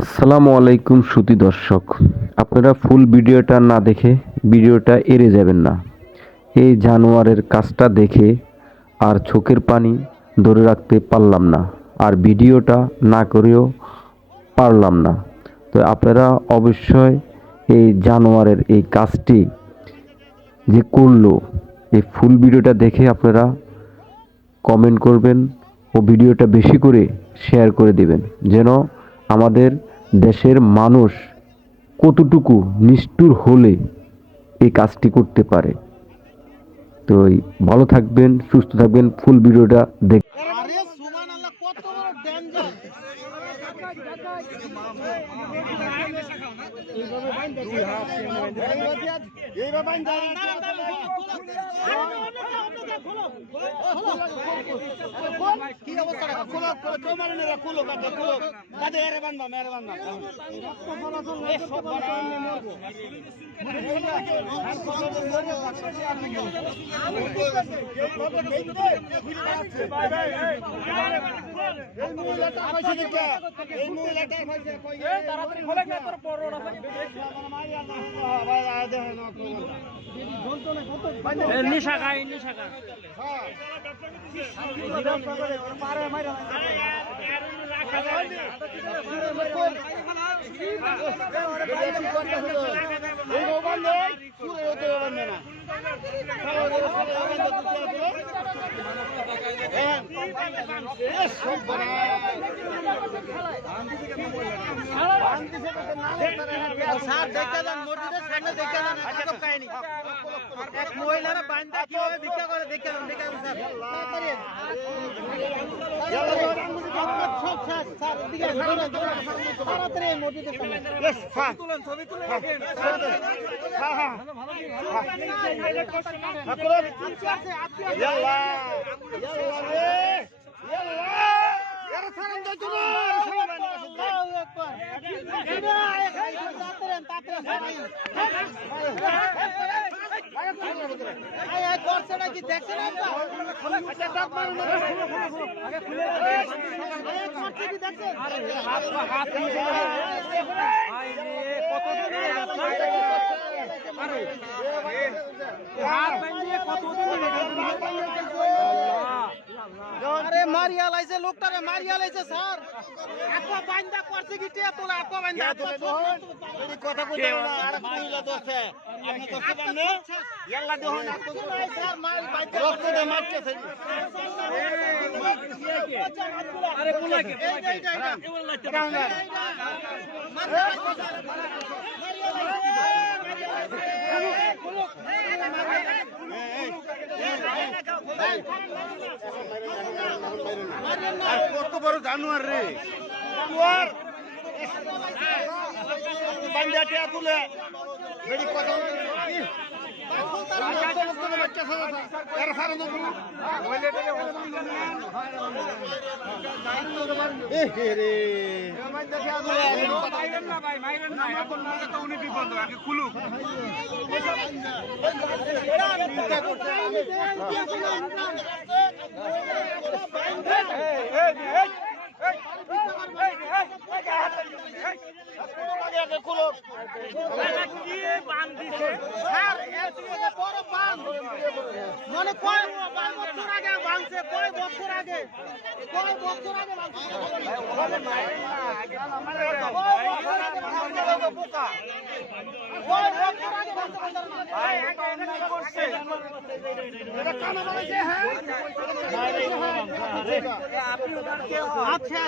আসসালামু আলাইকুম সুধী দর্শক, আপনারা ফুল ভিডিওটা না দেখে ভিডিওটা এড়ে যাবেন না। এই জানোয়ারের কাজটা দেখে আর চোখের পানি ধরে রাখতে পারলাম না, আর ভিডিওটা না করেও পারলাম না। তো আপনারা অবশ্যই এই জানোয়ারের এই কাজটি যে করলো, এই ফুল ভিডিওটা দেখে আপনারা কমেন্ট করবেন ও ভিডিওটা বেশি করে শেয়ার করে দিবেন, যেন আমাদের দেশের মানুষ কতটুকু নিষ্ঠুর হলে এই কাজটি করতে পারে। তো ভালো থাকবেন, সুস্থ থাকবেন, ফুল ভিডিওটা দেখ। আরে সুবহানাল্লাহ, কত বড় ডেঞ্জার! এইভাবে বাইন্ধা দুই হাত এইভাবে বাইন্ধা কি অবস্থা? খোলো খোলো, কেউ মারে না, খোলো কাঁদে, খোলো কাঁদে, এরে বানবা, মেরে বানবা। নিশা খাই নিশা খাই মহিলারা বান্ধা কিভাবে ভিক্ষা করে দেখে আরে মারিয়া লাইছে লোকটারে, মারিয়া লাইছে স্যার। এত বান্দা করছে কি তে তোলা, এত বান্দা এই কথা কইতে না। আর কইলা দোস্তে আপনি তো সামনে ইয়াল্লা দেহ না স্যার, মার বাইতে রক্ত দে মারতেছে। আরে পোলাকে এইটা এমন লাগতে আর কত বড় জানোয়ার রে, বান্দাটিয়া তুলে বেড়ি কথা মানে কয় বছর আগে ভাঙছে, কয় বছর আগে, কয় বছর আগে আচ্ছা